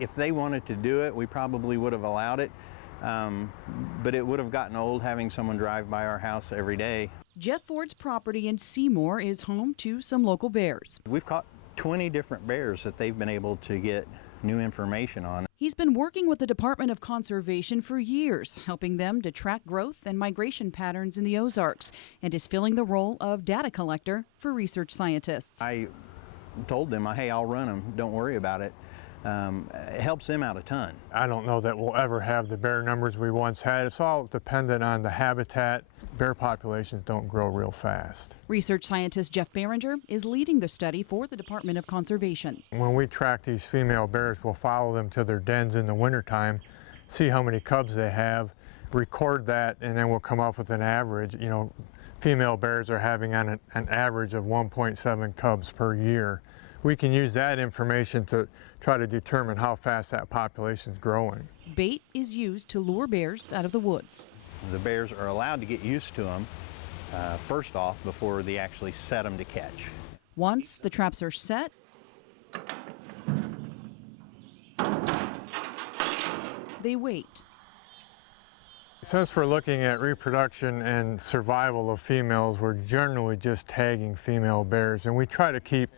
If they wanted to do it, we probably would have allowed it, but it would have gotten old having someone drive by our house every day. Jeff Ford's property in Seymour is home to some local bears. We've caught 20 different bears that they've been able to get new information on. He's been working with the Department of Conservation for years, helping them to track growth and migration patterns in the Ozarks, and is filling the role of data collector for research scientists. I told them, hey, I'll run them, don't worry about it. It helps them out a ton. I don't know that we'll ever have the bear numbers we once had. It's all dependent on the habitat. Bear populations don't grow real fast. Research scientist Jeff Barringer is leading the study for the Department of Conservation. When we track these female bears, we'll follow them to their dens in the wintertime, see how many cubs they have, record that, and then we'll come up with an average. You know, female bears are having on an average of 1.7 cubs per year. We can use that information to try to determine how fast that population is growing. Bait is used to lure bears out of the woods. The bears are allowed to get used to them first off before they actually set them to catch. Once the traps are set, they wait. Since we're looking at reproduction and survival of females, we're generally just tagging female bears, and we try to keep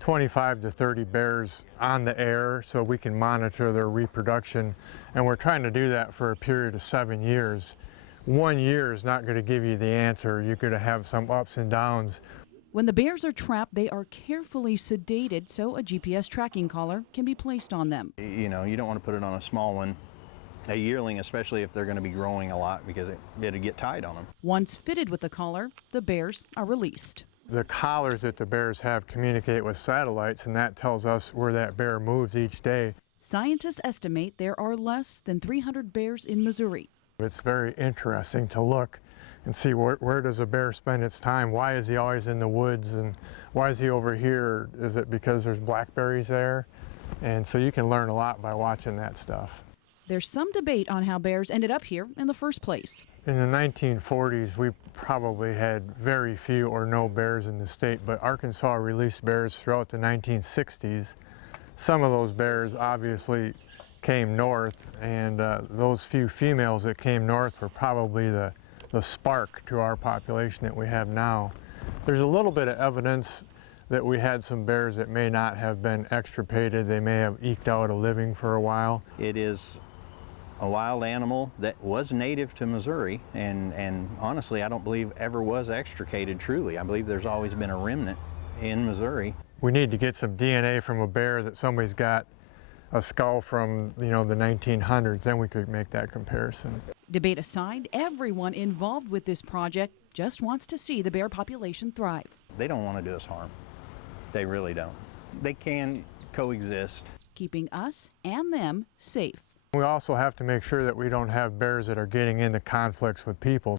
25 to 30 bears on the air so we can monitor their reproduction, and we're trying to do that for a period of 7 years. 1 year is not going to give you the answer. You're going to have some ups and downs. When the bears are trapped, they are carefully sedated so a GPS tracking collar can be placed on them. You know, you don't want to put it on a small one, a yearling, especially if they're going to be growing a lot, because it'll get tied on them. Once fitted with the collar, the bears are released. The collars that the bears have communicate with satellites, and that tells us where that bear moves each day. Scientists estimate there are less than 300 bears in Missouri. It's very interesting to look and see where does a bear spend its time? Why is he always in the woods, and why is he over here? Is it because there's blackberries there? And so you can learn a lot by watching that stuff. There's some debate on how bears ended up here in the first place. In the 1940s, we probably had very few or no bears in the state, but Arkansas released bears throughout the 1960s. Some of those bears obviously came north, and those few females that came north were probably the spark to our population that we have now. There's a little bit of evidence that we had some bears that may not have been extirpated. They may have eked out a living for a while. It is a wild animal that was native to Missouri, and honestly, I don't believe ever was extricated truly. I believe there's always been a remnant in Missouri. We need to get some DNA from a bear that somebody's got a skull from, you know, the 1900s, then we could make that comparison. Debate aside, everyone involved with this project just wants to see the bear population thrive. They don't want to do us harm. They really don't. They can coexist. Keeping us and them safe. We also have to make sure that we don't have bears that are getting into conflicts with people.